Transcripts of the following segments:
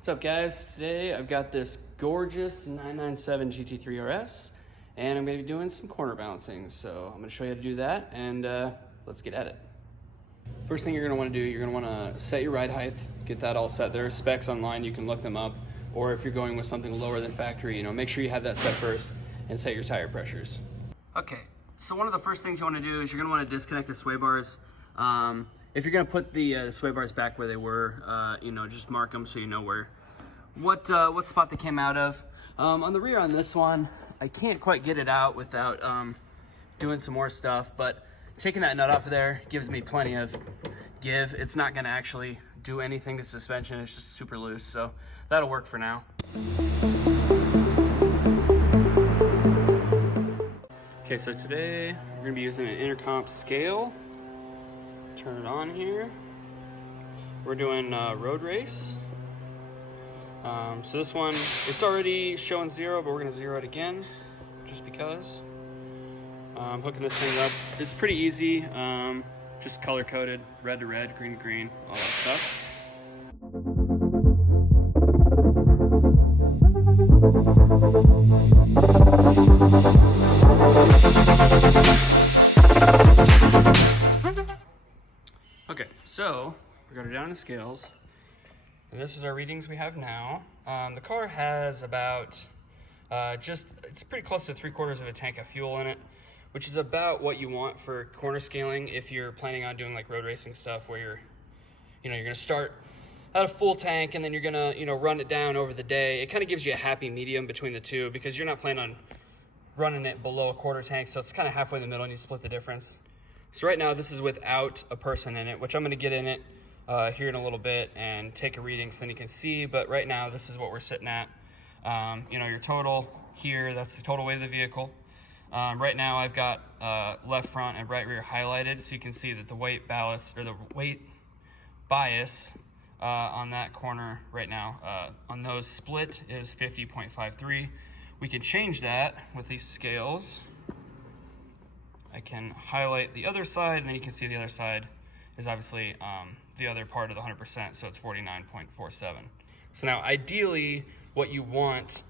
What's up, guys? Today I've got this gorgeous 997 GT3RS and I'm going to be doing some corner balancing. So I'm going to show you how to do that and let's get at it. First thing you're going to want to do, you're going to want to set your ride height, get that all set. There are specs online, you can look them up, or if you're going with something lower than factory, make sure you have that set first and set your tire pressures. Okay, so one of the first things you want to do is you're going to want to disconnect the sway bars. If you're going to put the sway bars back where they were, just mark them so you know what spot they came out of. On the rear on this one, I can't quite get it out without doing some more stuff, but taking that nut off of there gives me plenty of give. It's not going to actually do anything to suspension, it's just super loose, so that'll work for now. Okay, so today we're going to be using an intercomp scale. Turn it on here. We're doing road race. So this one, it's already showing 0, but we're gonna 0 it again, just because. Hooking this thing up, it's pretty easy. Just color coded, red to red, green to green, all that stuff. Okay, so we're going down the scales, and this is our readings we have now. The car has about it's pretty close to 3/4 of a tank of fuel in it, which is about what you want for corner scaling if you're planning on doing like road racing stuff where you're going to start at a full tank and then you're going to run it down over the day. It kind of gives you a happy medium between the two because you're not planning on running it below a quarter tank, so it's kind of halfway in the middle and you split the difference. So right now this is without a person in it, which I'm going to get in it here in a little bit and take a reading so then you can see, but right now this is what we're sitting at. Your total here, that's the total weight of the vehicle. Right now I've got left front and right rear highlighted so you can see that the weight ballast or the weight bias on that corner right now on those split is 50.53. We can change that with these scales. I can highlight the other side, and then you can see the other side is obviously the other part of the 100%, so it's 49.47. So now, ideally, what you want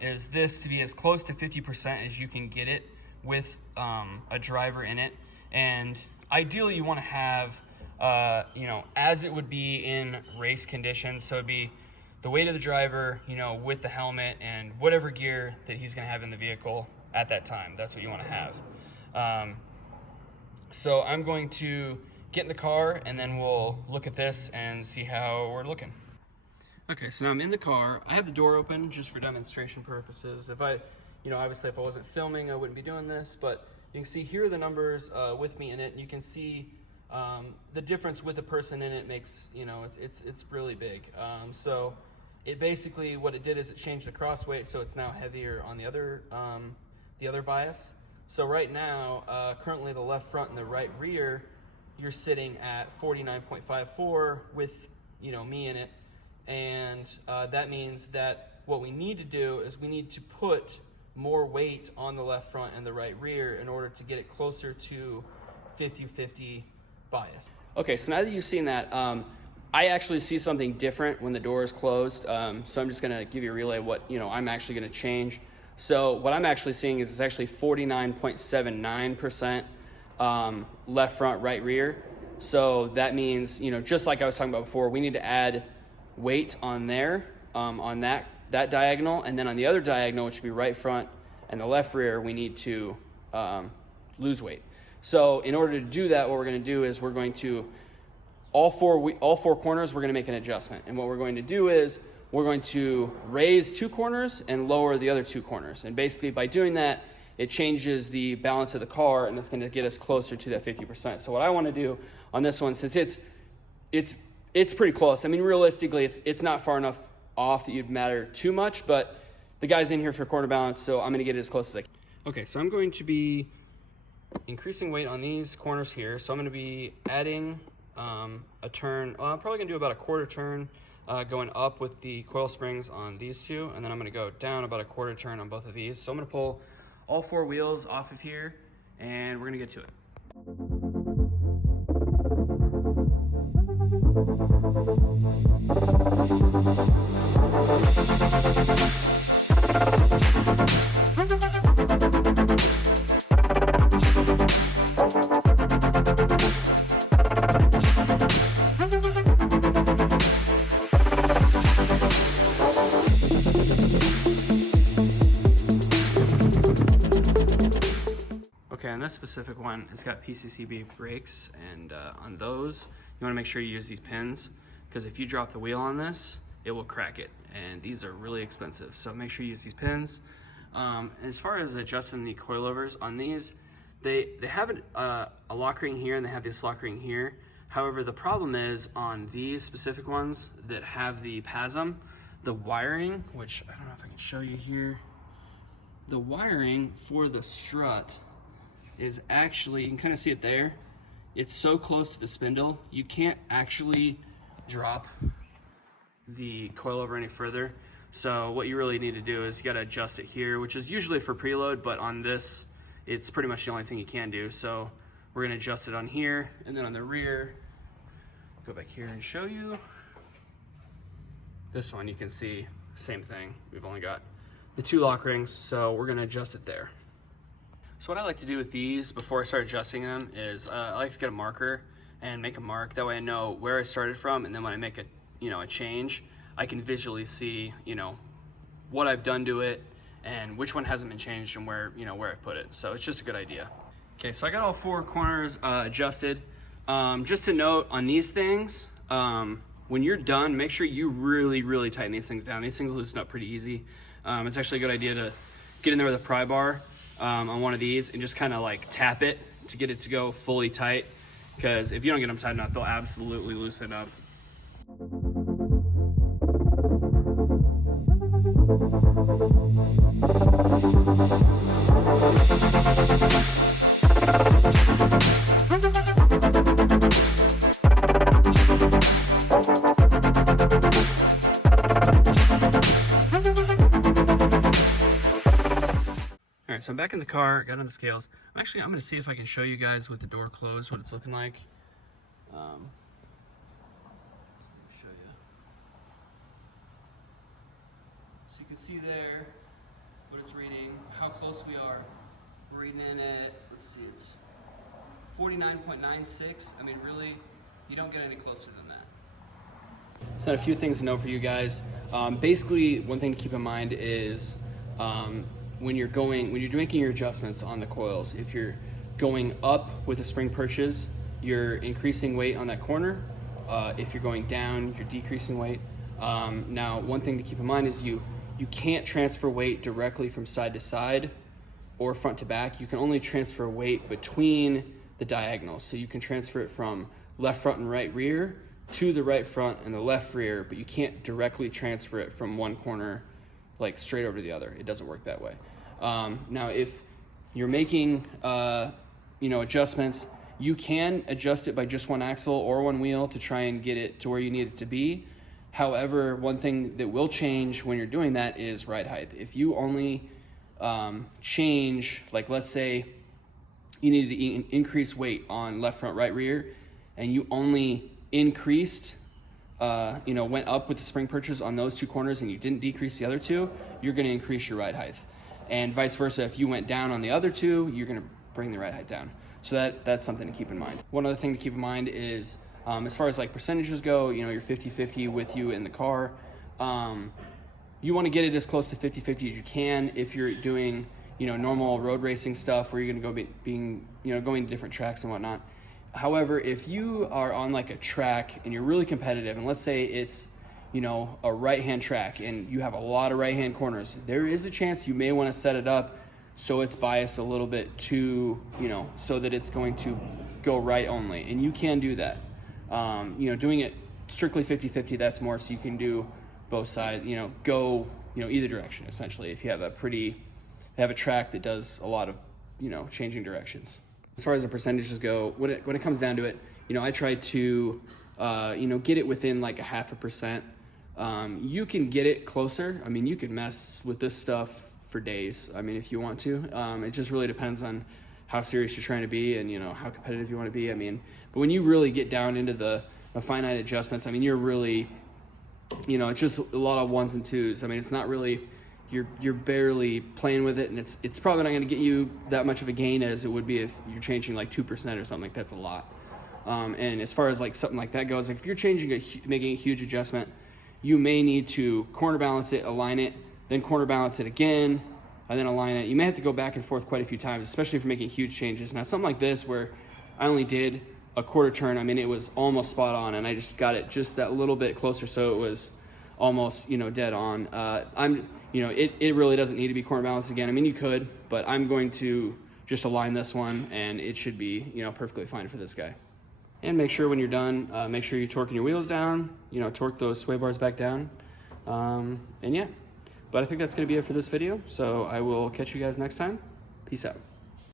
is this to be as close to 50% as you can get it with a driver in it. And ideally, you want to have, as it would be in race conditions, so it'd be the weight of the driver, with the helmet and whatever gear that he's going to have in the vehicle at that time. That's what you want to have. So I'm going to get in the car and then we'll look at this and see how we're looking. Okay, so now I'm in the car. I have the door open just for demonstration purposes. If obviously if I wasn't filming, I wouldn't be doing this, but you can see here are the numbers with me in it, and you can see the difference with a person in it makes, it's really big. So it basically, what it did is it changed the cross weight, so it's now heavier on the other bias. So right now, currently the left front and the right rear, you're sitting at 49.54 with, me in it. And that means that what we need to do is we need to put more weight on the left front and the right rear in order to get it closer to 50-50 bias. Okay, so now that you've seen that, I actually see something different when the door is closed. So I'm just gonna give you a relay of what I'm actually gonna change. So what I'm actually seeing is it's actually 49.79% left front, right rear. So that means, just like I was talking about before, we need to add weight on there, on that diagonal, and then on the other diagonal, which would be right front and the left rear, we need to lose weight. So in order to do that, what we're going to do is we're going to, all four corners, we're going to make an adjustment. And what we're going to do is we're going to raise 2 corners and lower the other 2 corners. And basically by doing that, it changes the balance of the car and it's going to get us closer to that 50%. So what I want to do on this one, since it's pretty close. I mean, realistically, it's not far enough off that you'd matter too much, but the guy's in here for corner balance, so I'm going to get it as close as I can. Okay, so I'm going to be increasing weight on these corners here. So I'm going to be adding a turn. Well, I'm probably going to do about a quarter turn going up with the coil springs on these two, and then I'm going to go down about a quarter turn on both of these. So I'm going to pull all 4 wheels off of here, and we're going to get to it. Okay, on this specific one, it's got PCCB brakes, and on those, you wanna make sure you use these pins, because if you drop the wheel on this, it will crack it, and these are really expensive. So make sure you use these pins. As far as adjusting the coilovers on these, they have a lock ring here and they have this lock ring here. However, the problem is on these specific ones that have the PASM, the wiring, which I don't know if I can show you here, the wiring for the strut is actually, you can kind of see it there, it's so close to the spindle, you can't actually drop the coilover any further. So what you really need to do is you gotta adjust it here, which is usually for preload, but on this, it's pretty much the only thing you can do. So we're gonna adjust it on here, and then on the rear, go back here and show you. This one, you can see, same thing. We've only got the 2 lock rings, so we're gonna adjust it there. So what I like to do with these before I start adjusting them is I like to get a marker and make a mark. That way I know where I started from, and then when I make a change, I can visually see, what I've done to it and which one hasn't been changed and where I put it. So it's just a good idea. Okay, so I got all 4 corners adjusted. Just to note on these things, when you're done, make sure you really tighten these things down. These things loosen up pretty easy. It's actually a good idea to get in there with a pry bar on one of these and just kind of like tap it to get it to go fully tight, because if you don't get them tight enough, they'll absolutely loosen up. All right, so I'm back in the car, got on the scales. I'm gonna see if I can show you guys with the door closed what it's looking like. Show you. So you can see there what it's reading, how close we are. We're reading in at, let's see, it's 49.96. I mean, really, you don't get any closer than that. So a few things to know for you guys. Basically, one thing to keep in mind is when you're making your adjustments on the coils, if you're going up with the spring perches, you're increasing weight on that corner. If you're going down, you're decreasing weight. Now, one thing to keep in mind is you can't transfer weight directly from side to side or front to back. You can only transfer weight between the diagonals. So you can transfer it from left front and right rear to the right front and the left rear, but you can't directly transfer it from one corner like straight over to the other. It doesn't work that way. Now, if you're making adjustments, you can adjust it by just one axle or one wheel to try and get it to where you need it to be. However, one thing that will change when you're doing that is ride height. If you only change, like let's say you needed to increase weight on left front, right rear, and you only increased, went up with the spring perches on those 2 corners and you didn't decrease the other 2, you're gonna increase your ride height. And vice versa, if you went down on the other 2, you're gonna bring the ride height down. So that's something to keep in mind. One other thing to keep in mind is, as far as like percentages go, you're 50-50 with you in the car. You wanna get it as close to 50-50 as you can. If you're doing, normal road racing stuff where you're gonna go going to different tracks and whatnot. However, if you are on like a track and you're really competitive, and let's say it's, a right-hand track and you have a lot of right-hand corners, there is a chance you may want to set it up so it's biased a little bit to, so that it's going to go right only. And you can do that. Doing it strictly 50-50, that's more so you can do both sides, go, either direction, essentially, if you have a track that does a lot of, changing directions. As far as the percentages go, when it comes down to it, I try to, get it within like 0.5%. You can get it closer. I mean, you could mess with this stuff for days. I mean, if you want to, it just really depends on how serious you're trying to be and, how competitive you want to be. I mean, but when you really get down into the finite adjustments, I mean, you're really, it's just a lot of 1s and 2s. I mean, it's not really, you're barely playing with it, and it's probably not going to get you that much of a gain as it would be if you're changing like 2% or something. Like that's a lot. And as far as like something like that goes, like if you're making a huge adjustment, you may need to corner balance it, align it, then corner balance it again, and then align it. You may have to go back and forth quite a few times, especially if you're making huge changes. Now, something like this where I only did a quarter turn, I mean, it was almost spot on, and I just got it just that little bit closer, so it was almost, you know, dead on. You know, it really doesn't need to be corner balanced again. I mean, you could, but I'm going to just align this one, and it should be, you know, perfectly fine for this guy. And make sure when you're done, make sure you're torquing your wheels down, you know, torque those sway bars back down. And yeah, but I think that's gonna be it for this video. So I will catch you guys next time. Peace out.